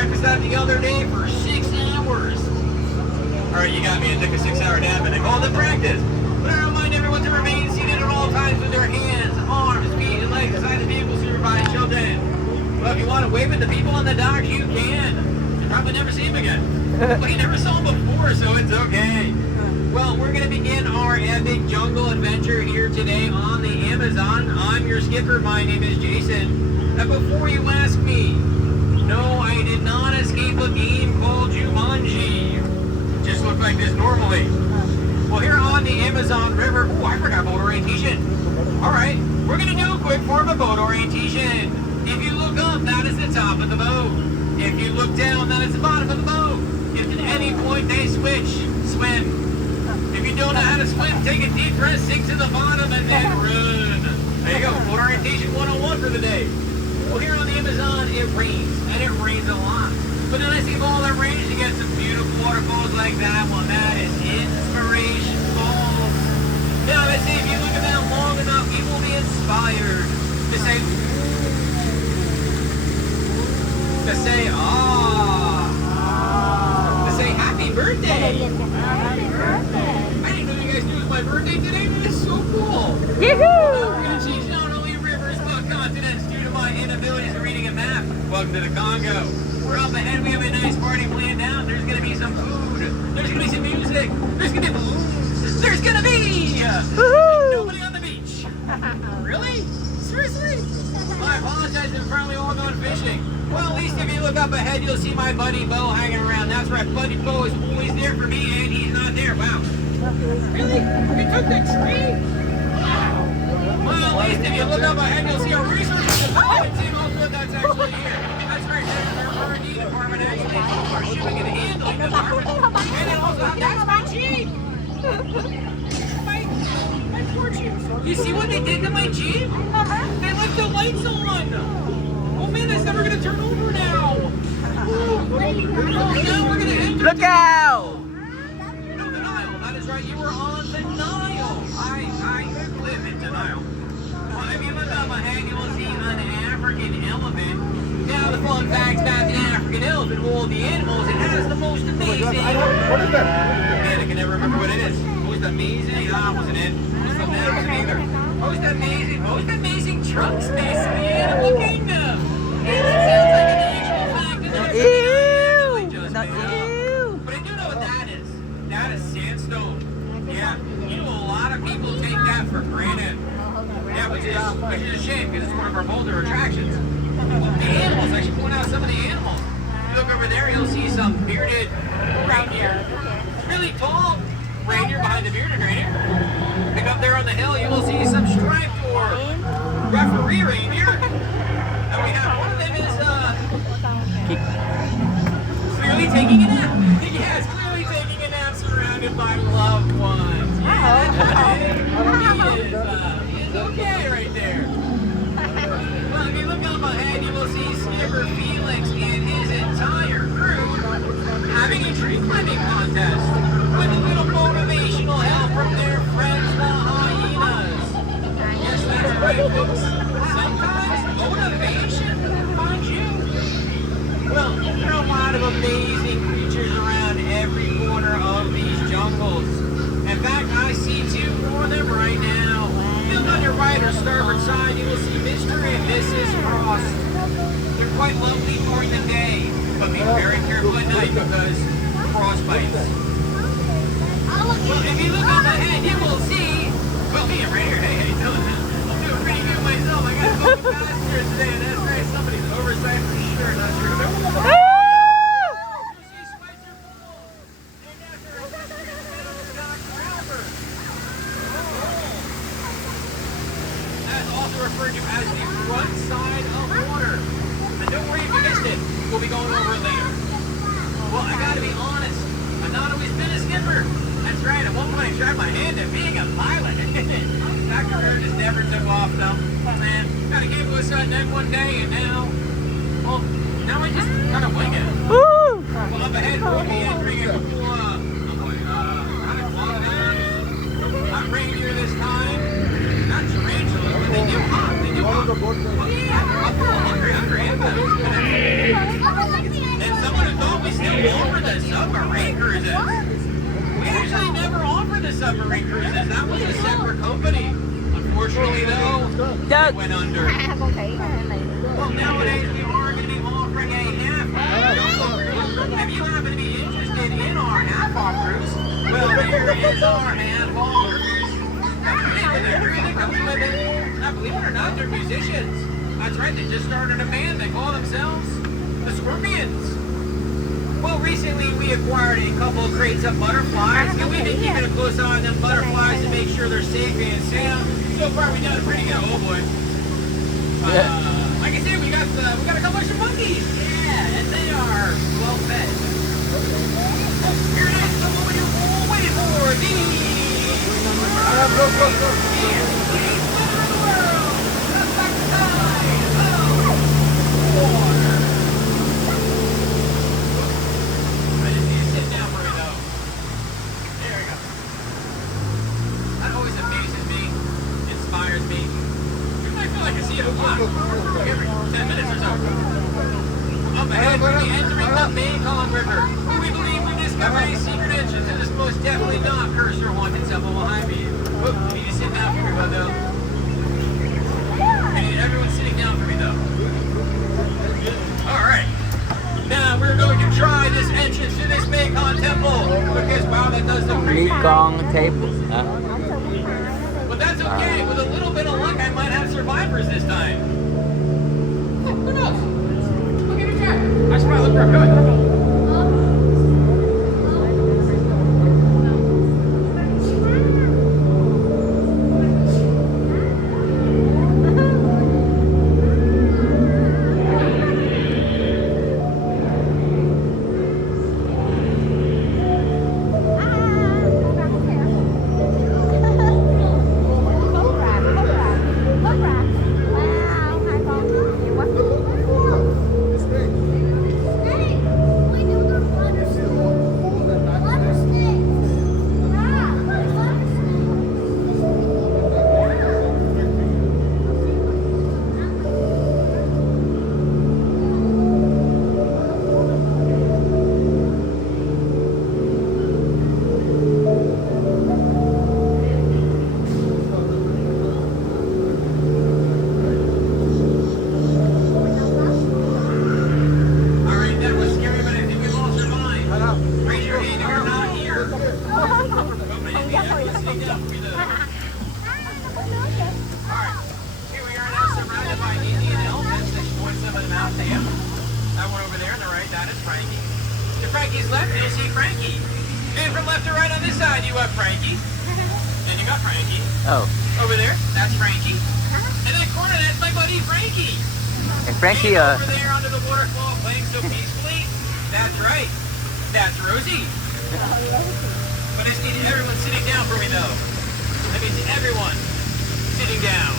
practiced that the other day for 6 hours. Alright, you got me. I took a 6-hour nap and I called it practice. But I remind everyone to remain seated at all times with their hands, arms, feet, and legs inside the vehicle supervised children. Well, if you want to wave at the people on the dock, you can. You'll probably never see them again. Well, you never saw them before, so it's okay. Well, we're going to begin our epic jungle adventure here today on the Amazon. I'm your skipper. My name is Jason. And before you ask me, no, I did not escape a game called Jumanji. It just looked like this normally. Well, here on the Amazon River, oh, I forgot boat orientation. All right, we're going to do a quick form of boat orientation. If you look up, that is the top of the boat. If you look down, that is the bottom of the boat. If at any point they switch, swim. If you don't know how to swim, take a deep breath, sink to the bottom, and then run. There you go, boat orientation 101 for the day. Well, here on the Amazon, it rains, and it rains a lot. But then I see all that rains, you get some beautiful waterfalls like that. Well, that is inspiration falls. Now, I say if you look at that long enough, you will be inspired to say, to say happy birthday. Happy birthday. I didn't know you guys knew it was my birthday today, but it's so cool. Yoo-hoo! We're going to change not only rivers, but continents due to my inability to reading a map. Welcome to the Congo. We're up ahead, we have a nice party planned out. There's going to be some food. There's going to be some music. There's going to be balloons. There's going to be nobody on the beach. Really? Seriously? Well, I apologize, they're probably all gone fishing. Well, at least if you look up ahead, you'll see my buddy Bo hanging around. That's right, buddy Bo is always there for me, and he's not there. Wow. Really? You took the tree? Wow. Well, at least if you look up ahead, you'll see our resources department team. Also, that's actually here. That's right, their R&D department actually is our shipping and handling department. And then also, that's my Jeep. My poor Jeep. You see what they did to my Jeep? They left the lights on. Oh man, that's never gonna turn over now. Now we're gonna enter. Look out! No, the Nile. That is right. You were on the Nile. I live in denial. Well, if you look up ahead, you will see an African elephant. Now the fun facts about the African elephant, of all the animals, it has the most amazing. What is that? Man, I can never remember what it is. Most amazing. Wasn't it? That wasn't either. Most amazing trunk space in the animal kingdom. It sounds like an actual fact. And that's Ew! But I do know what that is. That is sandstone. Yeah. You know, a lot of people take that for granted. Yeah, which is a shame because it's one of our bolder attractions. The animals, I should point out some of the animals. If you look over there, you'll see some bearded reindeer. Really tall reindeer behind the bearded reindeer. Pick up there on the hill, you will see some striped or referee reindeer. And we have one of them is clearly taking a nap. Yes, clearly taking a nap surrounded by loved ones. Yeah, he is okay right there. Well, if you look up ahead, you will see Skipper Felix and his entire crew having a tree climbing contest with a little motivational help from their friends, the hyenas. Yes, that's right, folks. Sometimes motivation finds you. Well, there are a lot of amazing creatures around every corner of these jungles. In fact, I see 2 more of them right now. Look on your right or starboard side, you will see Mr. and Mrs. Frost. They're quite lovely during the day, but be very careful at night because frost bites. Well, if you look up ahead, you will see, well, me, I'm right here. Hey, how you doing? I'm doing pretty good myself. I got a couple passengers today, and that's right, somebody's oversized for sure, not sure who. You see Spencer Falls, named after a Doc Rapper. That's also referred to as the front side of water. And don't worry if you missed it. We'll be going over it later. Well, I gotta be honest. I've not always been a skipper. That's right. At one point, I tried my hand at being a pilot. That career just never took off, though. Oh, man. Got a game to a sudden end one day, and now I just kind of wing it. Woo! Well, up ahead, we'll be entering a cool, kind of close. Not reindeer this time. Not tarantulas, but they do hop. They do hop. Oh, yeah. I'm hungry. And the submarine cruises. We actually never offered the submarine cruises. That was a separate company. Unfortunately, though, it went under. Well, nowadays we are going to be offering a half-off cruise. If you happen to be interested in our half-off cruise, well, here is our half-off cruise. Now, believe it or not, they're musicians. That's right, they just started a band. They call themselves the Scorpions. Well, recently we acquired a couple of crates of butterflies, and we've been keeping a close eye on them butterflies to make sure they're safe and sound. So far, we've done a pretty good. Oh boy! Like I said, we got a couple extra monkeys. Yeah, and they are well fed. Here next, the woman you're all waiting for, Didney. Every 10 minutes or so. Up ahead, we'll be entering the Mekong River. We believe we discovered a secret entrance to this most definitely not cursed or haunted temple behind me. Whoop, you need to sit down for me, though. I need everyone sitting down for me, though. Alright. Now we're going to try this entrance to this Mekong temple. Because, wow, that does the Mekong table. But that's okay. With a little bit of luck, I might have survivors this time. Who knows? I'll give it a try. I should probably look for a good. Frankie's left, you'll see Frankie. And from left to right on this side, you have Frankie. And you got Frankie. Oh. Over there, that's Frankie. And that corner, that's my buddy Frankie. And Frankie, over there under the waterfall playing so peacefully, that's right. That's Rosie. But I just need everyone sitting down for me, though. That means everyone sitting down.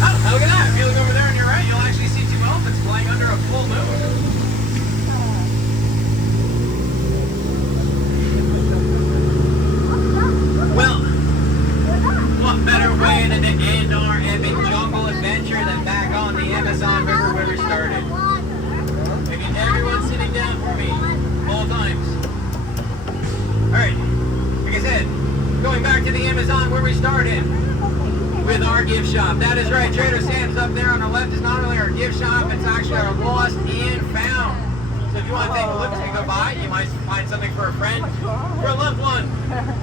Oh, look at that. If you look over there on your right, you'll actually see two elephants flying under a full moon. Well, what better way than to end our epic jungle adventure than back on the Amazon River where we started. Again, everyone sitting down for me, all times. Alright, like I said, going back to the Amazon where we started. With our gift shop. That is right, Trader Sam's up there on the left is not only our gift shop, it's actually our lost and found. So if you want to take a look as we go by, you might find something for a friend, for a loved one,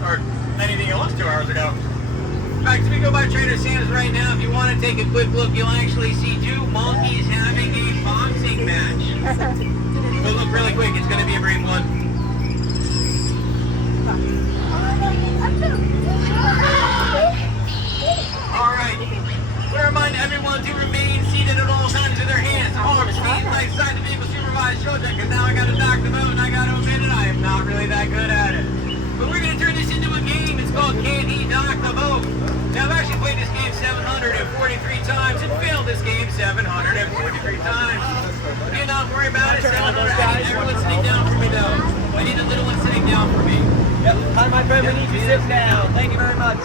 or anything you looked 2 hours ago. In fact, as we go by Trader Sam's right now, if you want to take a quick look, you'll actually see two monkeys having a boxing match. Go look really quick, it's going to be a brief one. Alright, we remind everyone to remain seated at all times with their hands, arms, feet, legs, side to vehicle, supervised children, because now I got to knock them out and I got to admit it, I am not really that good at it. But we're going to turn this into a game. It's called Can He Knock the Boat? Now I've actually played this game 743 times and failed this game 743 times. Do not worry about it, 700. I need everyone sitting down for me though. I need a little one sitting down for me. Yep. Hi my friend, we need you sitting down. Thank you very much.